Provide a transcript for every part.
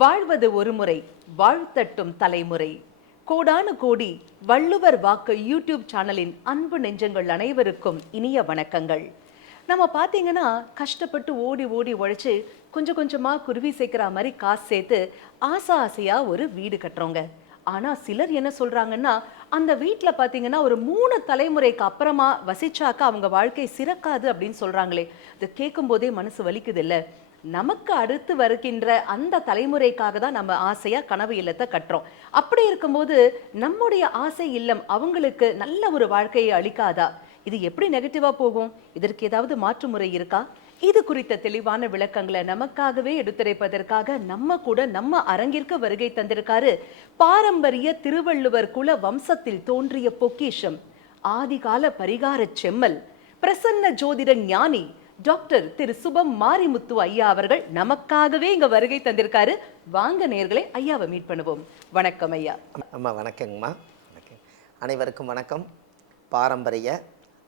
வாழ்வது ஒரு முறை, வாழ்த்தட்டும் தலைமுறை. கோடானு கோடி வள்ளுவர் வாக்கு யூடியூப் சேனலின் அன்பு நெஞ்சங்கள் அனைவருக்கும் இனிய வணக்கங்கள். நம்ம பார்த்தீங்கன்னா கஷ்டப்பட்டு ஓடி ஓடி உழைச்சு கொஞ்சம் கொஞ்சமா குருவி சேர்க்கிற மாதிரி காசு சேர்த்து ஆசையா ஒரு வீடு கட்டுறோங்க. ஆனா சிலர் என்ன சொல்றாங்கன்னா, அந்த வீட்டுல பாத்தீங்கன்னா ஒரு 3 தலைமுறைக்கு அப்புறமா வசிச்சாக்க அவங்க வாழ்க்கை சிறக்காது அப்படின்னு சொல்றாங்களே. இதை கேட்கும் போதே மனசு வலிக்குது இல்ல. நமக்கு அடுத்து வருகின்ற அந்த தலைமுறைக்காக தான் நம்ம ஆசையா கனவு இல்லத்தை கட்டுறோம். அப்படி இருக்கும்போது நம்முடைய ஆசை இல்லம் அவங்களுக்கு நல்ல ஒரு வாழ்க்கையை அளிக்காதா? இது எப்படி நெகட்டிவா போகும்? இதற்கு ஏதாவது மாற்று முறை இருக்கா? இது குறித்த தெளிவான விளக்கங்களை நமக்காகவே எடுத்துரைப்பதற்காக நம்ம அரங்கிற்கு வருகை தந்திருக்காரு பாரம்பரிய திருவள்ளுவர் குல வம்சத்தில் தோன்றிய பொக்கிஷம், ஆதிகால பரிகார செம்மல், பிரசன்ன ஜோதிட ஞானி டாக்டர் திரு சுபம் மாரிமுத்து ஐயா அவர்கள் நமக்காகவே இங்க வருகை தந்திருக்காரு. வாங்க நேயர்களே, ஐயாவை மீட் பண்ணுவோம். வணக்கம் ஐயா. அம்மா வணக்கங்கம்மா. வணக்கம் அனைவருக்கும் வணக்கம். பாரம்பரிய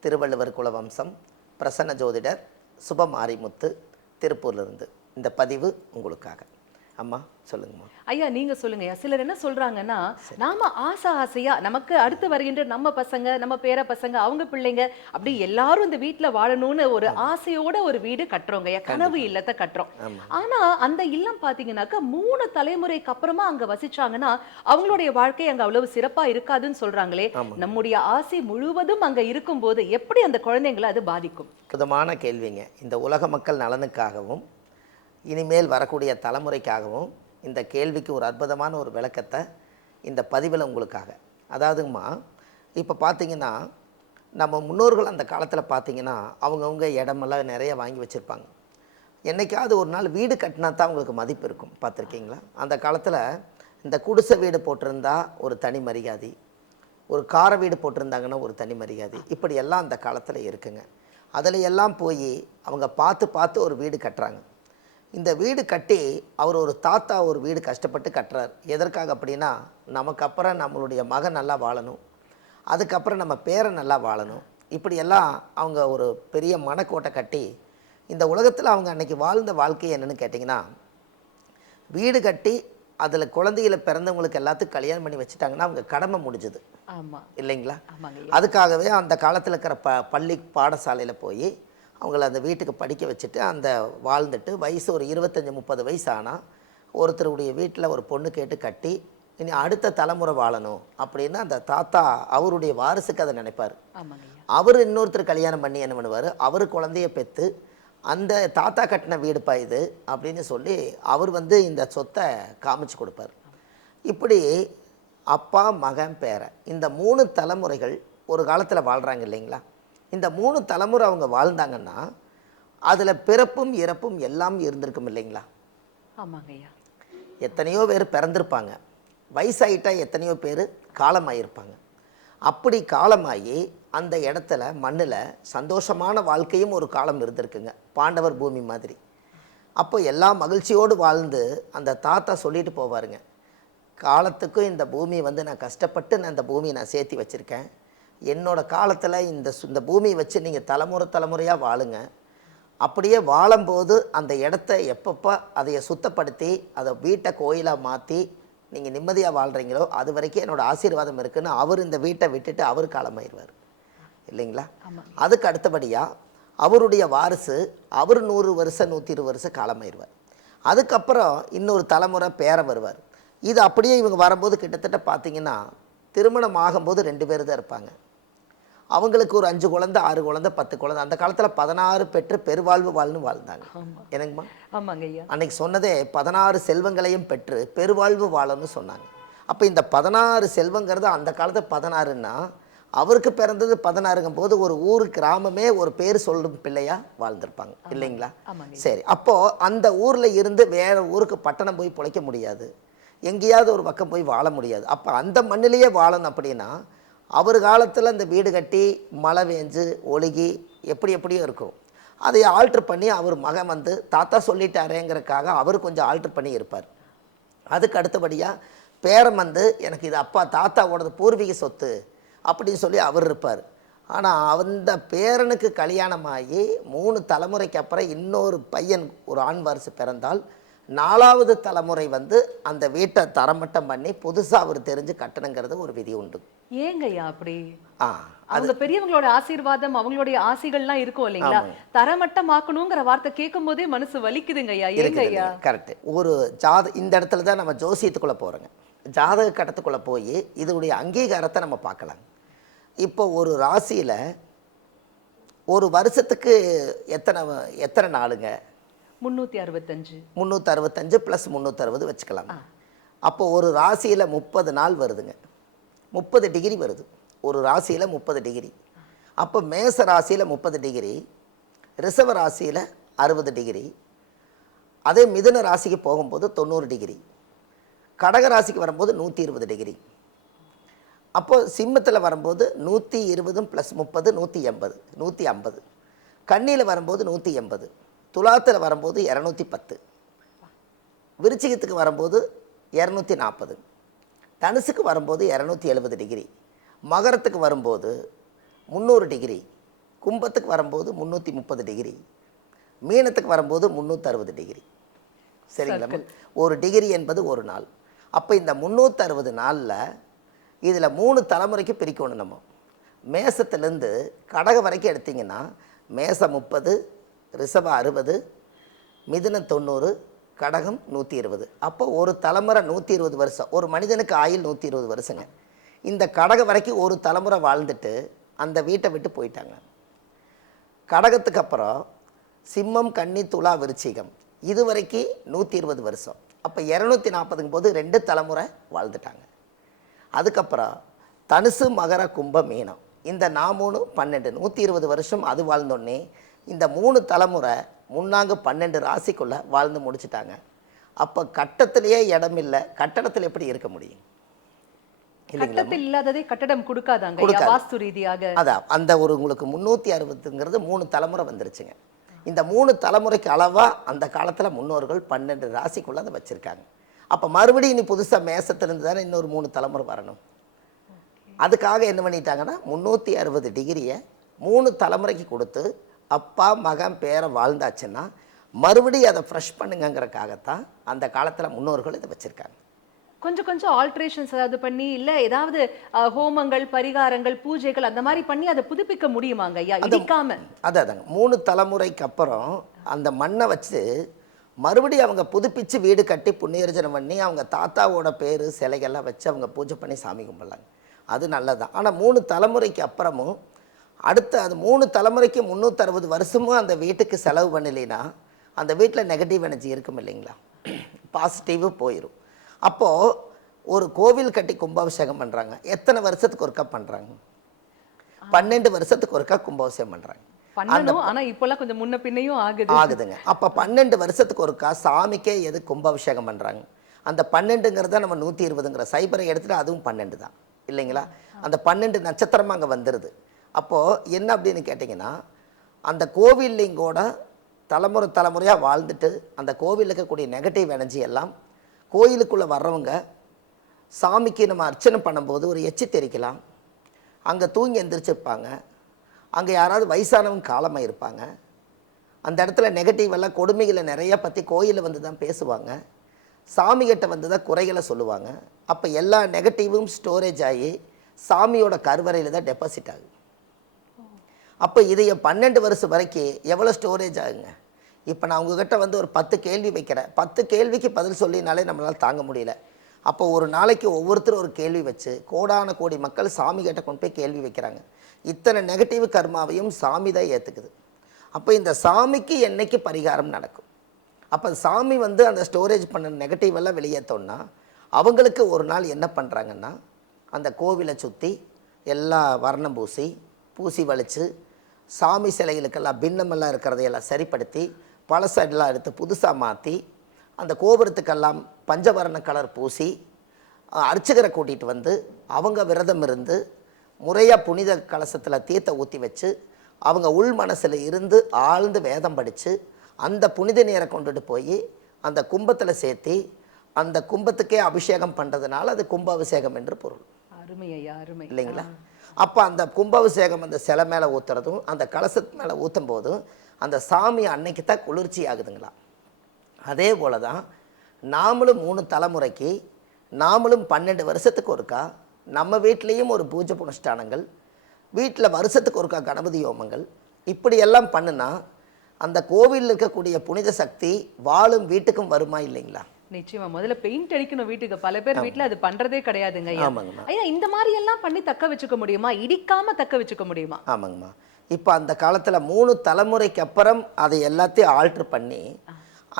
திருவள்ளுவர் குலவம்சம், பிரசன்ன ஜோதிடர் சுபம் மாரிமுத்து, திருப்பூர்லேருந்து இந்த பதிவு உங்களுக்காக. அம்மா சொல்லுங்கம்மா. ஐயா நீங்க சொல்லுங்க ஐயா. சிலர் என்ன சொல்றாங்கன்னா, நாம ஆசையா நமக்கு அடுத்து வருகின்ற நம்ம பசங்க, நம்ம பேர பசங்க, அவங்க பிள்ளைங்க அப்படி எல்லாரும் இந்த வீட்டுல வாழணும்னு ஒரு ஆசையோட ஒரு வீடு கட்டுறோங்க ஐயா, கனவு இல்லத்தை கட்டுறோம். ஆனா அந்த இல்லம் பாத்தீங்கன்னாக்கா 3 தலைமுறைக்கு அப்புறமா அங்க வசிச்சாங்கன்னா அவங்களுடைய வாழ்க்கை அங்க அவ்வளவு சிறப்பா இருக்காதுன்னு சொல்றாங்களே. நம்முடைய ஆசை முழுவதும் அங்க இருக்கும் போது எப்படி அந்த குழந்தைங்களை அது பாதிக்கும்? அற்புதமான கேள்விங்க. இந்த உலக மக்கள் நலனுக்காகவும் இனிமேல் வரக்கூடிய தலைமுறைக்காகவும் இந்த கேள்விக்கு ஒரு அற்புதமான ஒரு விளக்கத்தை இந்த பதிவில் உங்களுக்காக. அதாவதுங்கம்மா, இப்போ பார்த்தீங்கன்னா நம்ம முன்னோர்கள் அந்த காலத்தில் பார்த்தீங்கன்னா அவங்கவுங்க இடமெல்லாம் நிறைய வாங்கி வச்சுருப்பாங்க. என்றைக்காவது ஒரு நாள் வீடு கட்டினா தான் அவங்களுக்கு மதிப்பு இருக்கும். பார்த்துருக்கீங்களா? அந்த காலத்தில் இந்த குடிசை வீடு போட்டிருந்தா ஒரு தனி மரியாதை, ஒரு கார வீடு போட்டிருந்தாங்கன்னா ஒரு தனி மரியாதை, இப்படி எல்லாம் அந்த காலத்தில் இருக்குங்க. அதில் எல்லாம் போய் அவங்க பார்த்து ஒரு வீடு கட்டுறாங்க. இந்த வீடு கட்டி அவர் ஒரு தாத்தா ஒரு வீடு கஷ்டப்பட்டு கட்டுறார். எதற்காக அப்படின்னா, நமக்கு அப்புறம் நம்மளுடைய மகன் நல்லா வாழணும், அதுக்கப்புறம் நம்ம பேரன் நல்லா வாழணும், இப்படியெல்லாம் அவங்க ஒரு பெரிய மனக்கோட்டை கட்டி இந்த உலகத்தில் அவங்க அன்றைக்கி வாழ்ந்த வாழ்க்கை என்னென்னு கேட்டிங்கன்னா, வீடு கட்டி அதில் குழந்தைகளை பிறந்தவங்களுக்கு எல்லாத்துக்கும் கல்யாணம் பண்ணி வச்சுட்டாங்கன்னா அவங்க கடமை முடிஞ்சுது. ஆமாம் இல்லைங்களா? அதுக்காகவே அந்த காலத்தில் இருக்கிற பள்ளி பாடசாலையில் போய் அவங்கள அந்த வீட்டுக்கு படிக்க வச்சுட்டு அந்த வாழ்ந்துட்டு வயசு ஒரு 25-30 வயசு ஆனால் ஒருத்தருடைய வீட்டில் ஒரு பொண்ணு கேட்டு கட்டி இனி அடுத்த தலைமுறை வாழணும் அப்படின்னு அந்த தாத்தா அவருடைய வாரிசுக்கு அதை நினைப்பார். அவர் இன்னொருத்தர் கல்யாணம் பண்ணி என்ன பண்ணுவார், அவர் குழந்தைய பெற்று அந்த தாத்தா கட்டின வீடுப்பா இது அப்படின்னு சொல்லி அவர் இந்த சொத்தை காமிச்சு கொடுப்பார். இப்படி அப்பா மகன் பேரன் இந்த 3 தலைமுறைகள் ஒரு காலத்தில் வாழ்கிறாங்க இல்லைங்களா? இந்த 3 தலைமுறை அவங்க வாழ்ந்தாங்கன்னா அதில் பிறப்பும் இறப்பும் எல்லாம் இருந்திருக்கும் இல்லைங்களா? ஆமாங்கய்யா. எத்தனையோ பேர் பிறந்திருப்பாங்க, வயசாகிட்டா எத்தனையோ பேர் காலமாயிருப்பாங்க. அப்படி காலமாகி அந்த இடத்துல மண்ணில் சந்தோஷமான வாழ்க்கையும் ஒரு காலம் இருந்திருக்குங்க, பாண்டவர் பூமி மாதிரி. அப்போ எல்லா மகிழ்ச்சியோடு வாழ்ந்து அந்த தாத்தா சொல்லிட்டு போவாருங்க, காலத்துக்கும் இந்த பூமியை நான் கஷ்டப்பட்டு நான் இந்த பூமியை நான் சேர்த்தி வச்சுருக்கேன், என்னோடய காலத்தில் இந்த பூமியை வச்சு நீங்கள் தலைமுறையாக வாழுங்க. அப்படியே வாழும்போது அந்த இடத்த எப்பப்போ அதையை சுத்தப்படுத்தி அதை வீட்டை கோயிலாக மாற்றி நீங்கள் நிம்மதியாக வாழ்கிறீங்களோ அது வரைக்கும் என்னோடய ஆசீர்வாதம் இருக்குதுன்னு அவர் இந்த வீட்டை விட்டுட்டு அவர் காலமாயிடுவார் இல்லைங்களா? அதுக்கு அடுத்தபடியாக அவருடைய வாரிசு அவர் 100 வருஷம் 120 வருஷம் காலமாயிடுவார். அதுக்கப்புறம் இன்னொரு தலைமுறை பேரை வருவார். இது அப்படியே இவங்க வரும்போது கிட்டத்தட்ட பார்த்திங்கன்னா திருமணம் ஆகும்போது 2 பேர் தான் இருப்பாங்க. அவங்களுக்கு ஒரு 5 குழந்தை 6 குழந்தை 10 குழந்தை. அந்த காலத்தில் 16 பெற்று பெருவாழ்வு வாழ்னு வாழ்ந்தாங்க. என்னங்கம்மா? ஆமாங்க ஐயா. அன்னைக்கு சொன்னதே 16 செல்வங்களையும் பெற்று பெருவாழ்வு வாழணும்னு சொன்னாங்க. அப்போ இந்த 16 செல்வங்கிறது அந்த காலத்தில் 16ன்னா அவருக்கு பிறந்தது 16ங்கும் போது ஒரு ஊர் கிராமமே ஒரு பேர் சொல்லும் பிள்ளையா வாழ்ந்திருப்பாங்க இல்லைங்களா? சரி, அப்போது அந்த ஊரில் இருந்து வேற ஊருக்கு பட்டணம் போய் பிழைக்க முடியாது, எங்கேயாவது ஒரு பக்கம் போய் வாழ முடியாது. அப்போ அந்த மண்ணிலேயே வாழணும் அப்படின்னா அவர் காலத்தில் அந்த வீடு கட்டி மழை வேஞ்சு ஒழுகி எப்படியோ இருக்கும். அதை ஆல்ட்ரு பண்ணி அவர் மகன் தாத்தா சொல்லிட்டாரேங்கிறதுக்காக அவர் கொஞ்சம் ஆல்ட்ரு பண்ணி இருப்பார். அதுக்கு அடுத்தபடியாக பேரன் எனக்கு இது அப்பா தாத்தாவோடது பூர்வீக சொத்து அப்படின்னு சொல்லி அவர் இருப்பார். ஆனால் அந்த பேரனுக்கு கல்யாணமாகி 3 தலைமுறைக்கு அப்புறம் இன்னொரு பையன் ஒரு ஆண் வாரிசு பிறந்தால் 4வது தலைமுறை வந்து அந்த வீட்டை தரமட்டம் பண்ணி புதுசாக அவர் தெரிஞ்சு கட்டணுங்கிறது ஒரு விதி உண்டு. ஏங்கய்யா அப்படி? ஆ அவங்க பெரியவங்களோட ஆசீர்வாதம், அவங்களுடைய ஆசைகள்லாம் இருக்கும் இல்லைங்களா? தரமட்டமாக்கணுங்கிற வார்த்தை கேட்கும் போதே மனசு வலிக்குதுங்கய்யா. ஏங்கய்யா? கரெக்ட். ஒரு இந்த இடத்துல தான் நம்ம ஜோசியத்துக்குள்ளே போகிறோங்க. ஜாதக கட்டத்துக்குள்ளே போய் இதனுடைய அங்கீகாரத்தை நம்ம பார்க்கலாம். இப்போ ஒரு ராசியில் ஒரு வருஷத்துக்கு எத்தனை நாளுங்க? 365. 365 + 360 வச்சுக்கலாம். அப்போ ஒரு ராசியில் 30 நாள் வருதுங்க. 30 டிகிரி வருது. ஒரு ராசியில் 30 டிகிரி. அப்போ மேச ராசியில் 30 டிகிரி, ரிஷப ராசியில் 60 டிகிரி, அதே மிதுன ராசிக்கு போகும்போது 90 டிகிரி, கடக ராசிக்கு வரும்போது 120 டிகிரி. அப்போ சிம்மத்தில் வரும்போது 120 + 30 180, 150. கன்னியில் வரும்போது 180, துலாத்தில் வரும்போது 210, விருச்சிகத்துக்கு வரும்போது 240, தனுசுக்கு வரும்போது 270 டிகிரி, மகரத்துக்கு வரும்போது 300 டிகிரி, கும்பத்துக்கு வரும்போது 330 டிகிரி, மீனத்துக்கு வரும்போது 360 டிகிரி. சரிங்களா? ஒரு டிகிரி என்பது ஒரு நாள். அப்போ இந்த 360 நாளில் இதில் 3 தலைமுறைக்கு பிரிக்கணும் நம்ம. மேசத்துலேருந்து கடக வரைக்கும் எடுத்திங்கன்னா மேசம் 30, ரிஷபம் 60, மிதுனம் 90, கடகம் 120. அப்போ ஒரு தலைமுறை 120 வருஷம். ஒரு மனிதனுக்கு ஆயுள் 120 வருஷங்க. இந்த கடக வரைக்கும் ஒரு தலைமுறை வாழ்ந்துட்டு அந்த வீட்டை விட்டு போயிட்டாங்க. கடகத்துக்கு அப்புறம் சிம்மம், கன்னி, துலா, விருச்சிகம் இது வரைக்கும் 120 வருஷம். அப்போ 240ங்கும் போது 2 தலைமுறை வாழ்ந்துட்டாங்க. அதுக்கப்புறம் தனுசு, மகர, கும்பம், மீனம் இந்த 3 12 120 வருஷம் அது வாழ்ந்தோடனே இந்த 3 தலைமுறை முன்னாங்க 12 ராசிக்குள்ளே வாழ்ந்து முடிச்சுட்டாங்க. அப்போ கட்டத்திலேயே இடம் இல்லை, கட்டடத்தில் எப்படி இருக்க முடியும்? கட்டத்தில் இல்லாததே கட்டடம் கொடுக்காதாங்க வாஸ்து ரீதியாக. அதான் அந்த ஒரு உங்களுக்கு 360ங்கிறது 3 தலைமுறை வந்துருச்சுங்க. இந்த 3 தலைமுறைக்கு அளவாக அந்த காலத்தில் முன்னோர்கள் 12 ராசிக்குள்ளே அதை வச்சுருக்காங்க. அப்போ மறுபடியும் இனி புதுசாக மேசத்திலிருந்து தானே இன்னொரு 3 தலைமுறை வரணும். அதுக்காக என்ன பண்ணிட்டாங்கன்னா 360 டிகிரியை 3 தலைமுறைக்கு கொடுத்து அப்பா மகன் பேரை வாழ்ந்தாச்சுன்னா மறுபடியும் அதை ஃப்ரெஷ் பண்ணுங்கிறக்காகத்தான் அந்த காலத்தில் முன்னோர்கள் இதை வச்சுருக்காங்க. கொஞ்சம் கொஞ்சம் ஆல்ட்ரேஷன்ஸ் ஏதாவது பண்ணி, இல்லை ஏதாவது ஹோமங்கள், பரிகாரங்கள், பூஜைகள் அந்த மாதிரி பண்ணி அதை புதுப்பிக்க முடியுமாங்க ஐயா? இடிக்காம அதாங்க 3 தலைமுறைக்கு அப்புறம் அந்த மண்ணை வச்சு மறுபடியும் அவங்க புதுப்பிச்சு வீடு கட்டி புண்ணியர்ஜனம் பண்ணி அவங்க தாத்தாவோட பேர் சிலைகள்லாம் வச்சு அவங்க பூஜை பண்ணி சாமி கும்பிடலாங்க. அது நல்லதான். ஆனால் 3 தலைமுறைக்கு அப்புறமும் அடுத்து அது 3 தலைமுறைக்கு 360 வருஷமும் அந்த வீட்டுக்கு செலவு பண்ணலைன்னா அந்த வீட்டில் நெகட்டிவ் எனர்ஜி இருக்கும் இல்லைங்களா? பாசிட்டிவு போயிடும். அப்போது ஒரு கோவில் கட்டி கும்பாபிஷேகம் பண்ணுறாங்க. எத்தனை வருஷத்துக்கு ஒருக்கா பண்ணுறாங்க? 12 வருஷத்துக்கு ஒருக்கா கும்பாபிஷேகம் பண்ணுறாங்க. ஆனால் இப்போல்லாம் கொஞ்சம் முன்ன பின்னையும் ஆகுதுங்க. அப்போ 12 வருஷத்துக்கு ஒருக்கா சாமிக்கே எது கும்பாபிஷேகம் பண்ணுறாங்க? அந்த 12ங்கிறத நம்ம 120ங்கிற சைபரை எடுத்துகிட்டு அதுவும் 12 தான் இல்லைங்களா? அந்த 12 நட்சத்திரமாக அங்கே வந்துடுது. அப்போது என்ன அப்படின்னு கேட்டிங்கன்னா அந்த கோவில்லிங்கோட தலைமுறையாக வாழ்ந்துட்டு அந்த கோவிலில் இருக்கக்கூடிய நெகட்டிவ் எனர்ஜி எல்லாம் கோயிலுக்குள்ளே வர்றவங்க சாமிக்கு நம்ம அர்ச்சனை பண்ணும்போது ஒரு எச்சி தெரிக்கலாம், அங்கே தூங்கி எந்திரிச்சிருப்பாங்க, அங்கே யாராவது வயசானவங்க காலமாக இருப்பாங்க, அந்த இடத்துல நெகட்டிவ் எல்லாம் கொடுமைகளை நிறைய பற்றி கோயிலில் வந்து தான் பேசுவாங்க, சாமிகிட்ட வந்து தான் குறைகளை சொல்லுவாங்க. அப்போ எல்லா நெகட்டிவும் ஸ்டோரேஜ் ஆகி சாமியோட கருவறையில் தான் டெபாசிட் ஆகுது. அப்போ இதைய 12 வருஷம் வரைக்கும் எவ்வளோ ஸ்டோரேஜ் ஆகுங்க? இப்போ நான் உங்ககிட்ட வந்து ஒரு 10 கேள்வி வைக்கிறேன், 10 கேள்விக்கு பதில் சொல்லினாலே நம்மளால் தாங்க முடியல. அப்போ ஒரு நாளைக்கு ஒவ்வொருத்தரும் ஒரு கேள்வி வச்சு கோடான கோடி மக்கள் சாமி கிட்ட கொண்டு போய் கேள்வி வைக்கிறாங்க. இத்தனை நெகட்டிவ் கர்மாவையும் சாமி தான் ஏற்றுக்குது. அப்போ இந்த சாமிக்கு என்னைக்கு பரிகாரம் நடக்கும்? அப்போ சாமி வந்து அந்த ஸ்டோரேஜ் பண்ண நெகட்டிவ் எல்லாம் வெளியேற்றோன்னா அவங்களுக்கு ஒரு நாள் என்ன பண்ணுறாங்கன்னா அந்த கோவிலை சுற்றி எல்லா வர்ணம் பூசி வலித்து சாமி சிலைகளுக்கெல்லாம் பின்னமெல்லாம் இருக்கிறதையெல்லாம் சரிப்படுத்தி பழசெல்லாம் எடுத்து புதுசாக மாற்றி அந்த கோபுரத்துக்கெல்லாம் பஞ்சவர்ண கலர் பூசி அர்ச்சகரை கூட்டிகிட்டு வந்து அவங்க விரதம் இருந்து முறையாக புனித கலசத்தில் தீர்த்த ஊற்றி வச்சு அவங்க உள் மனசில் இருந்து ஆழ்ந்து வேதம் படித்து அந்த புனித நீரை கொண்டுட்டு போய் அந்த கும்பத்தில் சேர்த்தி அந்த கும்பத்துக்கே அபிஷேகம் பண்ணுறதுனால அது கும்பாபிஷேகம் என்று பொருள். அருமை ஐயா, அருமை இல்லைங்களா? அப்போ அந்த கும்பாபிஷேகம் அந்த சிலை மேலே ஊற்றுறதும் அந்த கலசத்து மேலே ஊற்றும் போதும் அந்த சாமி அன்னைக்கு தான் குளிர்ச்சி ஆகுதுங்களா. அதே போல தான் நாமளும் 3 தலைமுறைக்கு நாமளும் 12 வருஷத்துக்கு ஒருக்கா நம்ம வீட்லேயும் ஒரு பூஜை புனஸ்தானங்கள், வீட்டில் வருஷத்துக்கு ஒருக்கா கணபதி ஹோமங்கள் இப்படியெல்லாம் பண்ணுனா அந்த கோவிலில் இருக்கக்கூடிய புனித சக்தி வாழும் வீட்டுக்கும் வருமா இல்லைங்களா? நிச்சயமா. முதல்ல பெயிண்ட் அடிக்கணும் வீட்டுக்கு. பல பேர் வீட்ல அது பண்றதே கிடையாதுங்க ஐயா. ஆமாங்கம்மா. ஐயா, இந்த மாதிரி எல்லாம் பண்ணி தக்க வச்சுக்க முடியுமா? இடிக்காம தக்க வச்சுக்க முடியுமா? ஆமாங்கம்மா. இப்போ அந்த காலத்தில் 3 தலைமுறைக்கு அப்புறம் அதை எல்லாத்தையும் ஆல்ட்ரு பண்ணி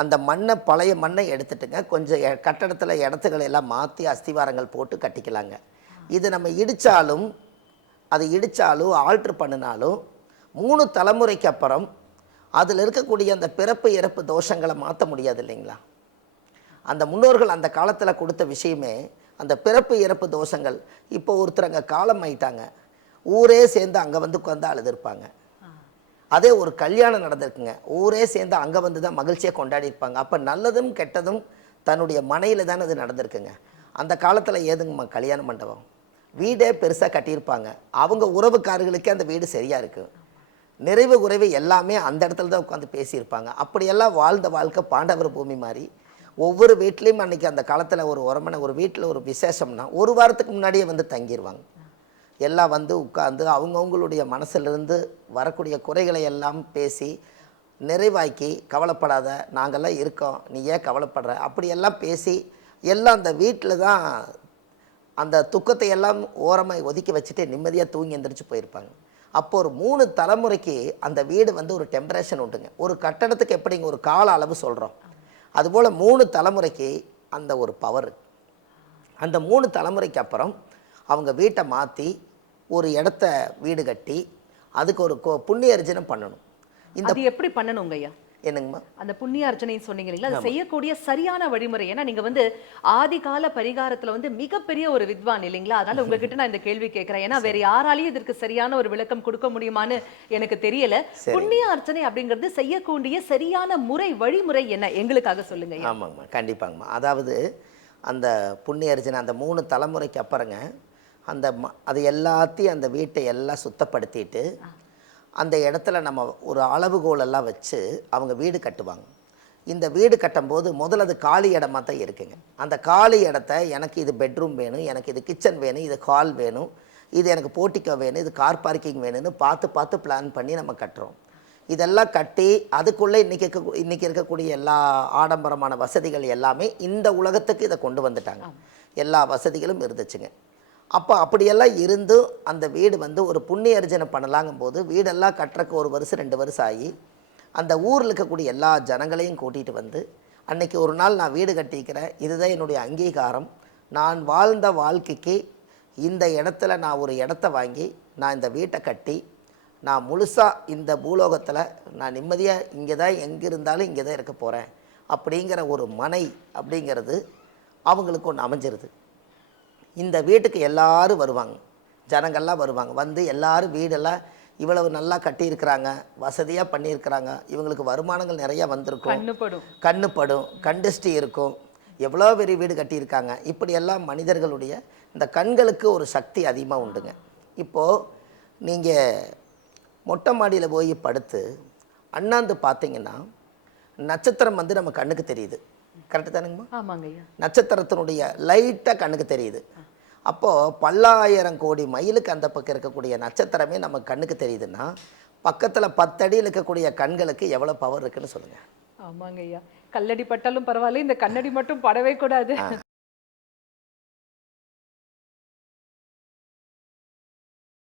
அந்த மண்ணை, பழைய மண்ணை எடுத்துட்டுங்க கொஞ்சம் கட்டடத்தில் இடத்துக்களை எல்லாம் மாற்றி அஸ்திவாரங்கள் போட்டு கட்டிக்கலாங்க. இது நம்ம இடித்தாலும் அது இடித்தாலும் ஆல்ட்ரு பண்ணினாலும் 3 தலைமுறைக்கு அப்புறம் அதில் இருக்கக்கூடிய அந்த பிறப்பு இறப்பு தோஷங்களை மாற்ற முடியாது இல்லைங்களா? அந்த முன்னோர்கள் அந்த காலத்தில் கொடுத்த விஷயமே அந்த பிறப்பு இறப்பு தோஷங்கள். இப்போ ஒருத்தர் அங்கே காலம் ஆயிட்டாங்க, ஊரே சேர்ந்து அங்கே வந்து உட்காந்து அழுதுருப்பாங்க. அதே ஒரு கல்யாணம் நடந்திருக்குங்க, ஊரே சேர்ந்து அங்கே வந்து தான் மகிழ்ச்சியாக கொண்டாடி இருப்பாங்க. அப்போ நல்லதும் கெட்டதும் தன்னுடைய மனையில் தானே அது நடந்திருக்குங்க. அந்த காலத்தில் ஏதுங்கம்மா கல்யாண மண்டபம்? வீடே பெருசாக கட்டியிருப்பாங்க, அவங்க உறவுக்காரர்களுக்கே அந்த வீடு சரியாக இருக்குது. நிறைவு குறைவு எல்லாமே அந்த இடத்துல தான் உட்காந்து பேசியிருப்பாங்க. அப்படியெல்லாம் வாழ்ந்த வாழ்க்கை பாண்டவர் பூமி மாதிரி. ஒவ்வொரு வீட்லேயும் அன்றைக்கி அந்த காலத்தில் ஒரு உறமனை, ஒரு வீட்டில் ஒரு விசேஷம்னா 1 வாரத்துக்கு முன்னாடியே வந்து தங்கிடுவாங்க. எல்லாம் வந்து உட்கார்ந்து அவங்கவுங்களுடைய மனசிலிருந்து வரக்கூடிய குறைகளை எல்லாம் பேசி நிறைவாக்கி, கவலைப்படாத நாங்கள்லாம் இருக்கோம், நீ ஏன் கவலைப்படுற, அப்படியெல்லாம் பேசி எல்லாம் அந்த வீட்டில் தான் அந்த துக்கத்தை எல்லாம் ஓரமாக ஒதுக்கி வச்சுட்டு நிம்மதியாக தூங்கி எந்திரிச்சு போயிருப்பாங்க. அப்போ ஒரு 3 தலைமுறைக்கு அந்த வீடு வந்து ஒரு டெம்பரேச்சர் உண்டுங்க. ஒரு கட்டடத்துக்கு எப்படிங்க ஒரு கால அளவு சொல்கிறோம், அதுபோல் 3 தலைமுறைக்கு அந்த ஒரு பவர். அந்த 3 தலைமுறைக்கு அப்புறம் அவங்க வீட்டை மாற்றி ஒரு இடத்த வீடு கட்டி அதுக்கு ஒரு புண்ணிய அர்ச்சனை பண்ணணும். அது எப்படி பண்ணணுங்க ஐயா? என்னங்கம்மா? அந்த புண்ணிய அர்ச்சனை சொன்னீங்க இல்லைங்களா, அது செய்யக்கூடிய சரியான வழிமுறை. ஏன்னா நீங்க வந்து ஆதிகால பரிகாரத்துல வந்து மிகப்பெரிய ஒரு வித்வான் இல்லைங்களா, அதனால உங்ககிட்ட நான் இந்த கேள்வி கேட்கிறேன். ஏன்னா வேற யாராலையும் இதற்கு சரியான ஒரு விளக்கம் கொடுக்க முடியுமான்னு எனக்கு தெரியல. புண்ணிய அர்ச்சனை அப்படிங்கிறது செய்யக்கூடிய சரியான முறை, வழிமுறை என்ன, எங்களுக்காக சொல்லுங்க ஐயா. ஆமாங்கம்மா, கண்டிப்பாங்கம்மா. அதாவது அந்த புண்ணிய அர்ச்சனை அந்த 3 தலைமுறைக்கு அப்புறங்க அந்த அது எல்லாத்தையும் அந்த வீட்டை எல்லாம் சுத்தப்படுத்திட்டு அந்த இடத்துல நம்ம ஒரு அளவுகோலெல்லாம் வச்சு அவங்க வீடு கட்டுவாங்க. இந்த வீடு கட்டும்போது முதல்ல அது காலி இடமா தான் இருக்குங்க. அந்த காலி இடத்த எனக்கு இது பெட்ரூம் வேணும், எனக்கு இது கிச்சன் வேணும், இது ஹால் வேணும், இது எனக்கு போர்ட்டிகோ வேணும், இது கார் பார்க்கிங் வேணும்னு பார்த்து பிளான் பண்ணி நம்ம கட்டுறோம். இதெல்லாம் கட்டி அதுக்குள்ளே இன்றைக்கி இருக்கக்கூடிய எல்லா ஆடம்பரமான வசதிகள் எல்லாமே இந்த உலகத்துக்கு இதை கொண்டு வந்துட்டாங்க. எல்லா வசதிகளும் இருந்துச்சுங்க. அப்போ அப்படியெல்லாம் இருந்து அந்த வீடு வந்து ஒரு புண்ணிய அர்ச்சனை பண்ணலாங்கும் போது வீடெல்லாம் கட்டுறக்கு 1 வருஷம் 2 வருஷம் ஆகி அந்த ஊரில் இருக்கக்கூடிய எல்லா ஜனங்களையும் கூட்டிகிட்டு வந்து அன்றைக்கி ஒரு நாள் நான் வீடு கட்டிக்கிறேன், இதுதான் என்னுடைய அங்கீகாரம், நான் வாழ்ந்த வாழ்க்கைக்கு இந்த இடத்துல நான் ஒரு இடத்த வாங்கி நான் இந்த வீட்டை கட்டி நான் முழுசாக இந்த பூலோகத்தில் நான் நிம்மதியாக இங்கே தான் எங்கே இருந்தாலும் இங்கே தான் இருக்க போகிறேன் அப்படிங்கிற ஒரு மனை அப்படிங்கிறது அவங்களுக்கு ஒன்று அமைஞ்சிருது. இந்த வீட்டுக்கு எல்லாரும் வருவாங்க, ஜனங்கள்லாம் வருவாங்க. வந்து எல்லாரும் வீடெல்லாம் இவ்வளவு நல்லா கட்டியிருக்கிறாங்க, வசதியாக பண்ணியிருக்கிறாங்க, இவங்களுக்கு வருமானங்கள் நிறையா வந்திருக்கும், கண்ணுப்படும், கண்டிஸ்டி இருக்கும், எவ்வளோ பெரிய வீடு கட்டியிருக்காங்க. இப்படியெல்லாம் மனிதர்களுடைய இந்த கண்களுக்கு ஒரு சக்தி அதிகமாக உண்டுங்க. இப்போது நீங்கள் மொட்டை மாடியில் போய் படுத்து அண்ணாந்து பார்த்தீங்கன்னா நட்சத்திரம் வந்து நம்ம கண்ணுக்கு தெரியுது, கரெக்டு தானுங்கம்மா? ஆமாங்க ஐயா. நட்சத்திரத்தினுடைய லைட்டாக கண்ணுக்கு தெரியுது. அப்போது பல்லாயிரம் கோடி மைலுக்கு அந்த பக்கம் இருக்கக்கூடிய நட்சத்திரமே நம்ம கண்ணுக்கு தெரியுதுன்னா பக்கத்தில் 10 அடியில் இருக்கக்கூடிய கண்களுக்கு எவ்வளோ பவர் இருக்குன்னு சொல்லுங்கள். ஆமாங்க ஐயா. கல்லடி பட்டாலும் பரவாயில்ல, இந்த கண்ணடி மட்டும் படவே கூடாது.